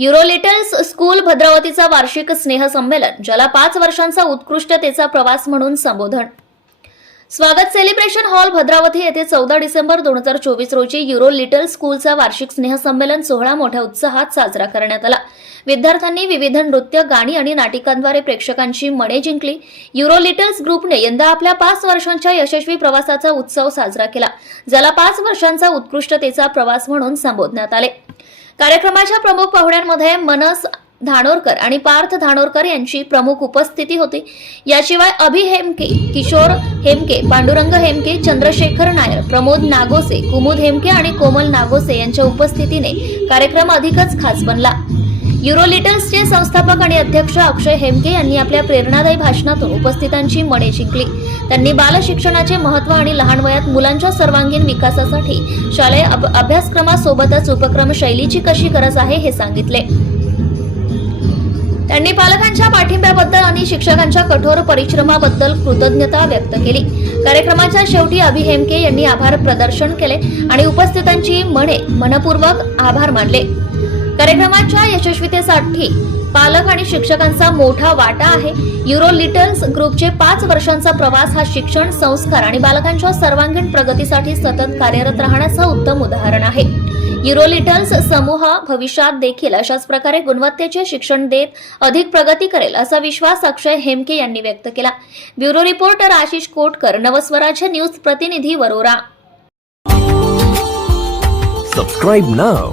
युरोलिटल्स school भद्रावतीचा वार्षिक स्नेहसंमेलन ज्याला पाच वर्षांचा उत्कृष्टतेचा प्रवास म्हणून संबोधन. स्वागत सेलिब्रेशन हॉल भद्रावती येथे चौदा डिसेंबर दोन हजार चोवीस रोजी युरो लिटल स्कूलचा वार्षिक स्नेहसंमेलन सोहळा मोठ्या उत्साहात साजरा करण्यात आला. विद्यार्थ्यांनी विविध नृत्य गाणी आणि नाटिकांद्वारे प्रेक्षकांची मने जिंकली. युरो लिटल्स ग्रुपने यंदा आपल्या पाच वर्षांच्या यशस्वी प्रवासाचा उत्सव साजरा केला ज्याला पाच वर्षांचा उत्कृष्टतेचा प्रवास म्हणून संबोधण्यात आले. कार्यक्रमाच्या प्रमुख पाहुण्यांमध्ये मनस धानोरकर आणि पार्थ धानोरकर यांची प्रमुख उपस्थिती होती. याशिवाय अभि हेमके किशोर हेमके पांडुरंग हेमके चंद्रशेखर नायर प्रमोद नागोसे कुमुद हेमके आणि कोमल नागोसे यांच्या उपस्थितीने कार्यक्रम अधिकच खास बनला. युरोलिटल्सचे संस्थापक आणि अध्यक्ष अक्षय हेमके यांनी आपल्या प्रेरणादायी भाषणातून उपस्थितांची मने जिंकली. त्यांनी बालशिक्षणाचे महत्त्व आणि लहान वयात मुलांच्या सर्वांगीण विकासासाठी शालेय अभ- अभ्यासक्रमासोबतच उपक्रम शैलीची कशी गरज आहे हे सांगितले. त्यांनी पालकांच्या पाठिंब्याबद्दल आणि शिक्षकांच्या कठोर परिश्रमाबद्दल कृतज्ञता व्यक्त केली. कार्यक्रमाच्या शेवटी अभि हेमके यांनी आभार प्रदर्शन केले आणि उपस्थितांची मने मनपूर्वक आभार मानले. कार्यक्रमाच्या यशस्वीतेसाठी पालक आणि शिक्षकांचा मोठा वाटा आहे. युरो लिटल्स ग्रुपचे पाच वर्षांचा प्रवास हा शिक्षण संस्कार आणि बालकांच्या सर्वांगीण प्रगतीसाठी सतत कार्यरत राहण्याचं उत्तम उदाहरण आहे. युरो लिटल्स समूह भविष्यात देखील अशाच प्रकारे गुणवत्तेचे शिक्षण देत अधिक प्रगती करेल असा विश्वास अक्षय हेमके यांनी व्यक्त केला. Bureau reporter Ashish Kotkar Navswarajya news प्रतिनिधी वरोरा. सबस्क्राईब नाव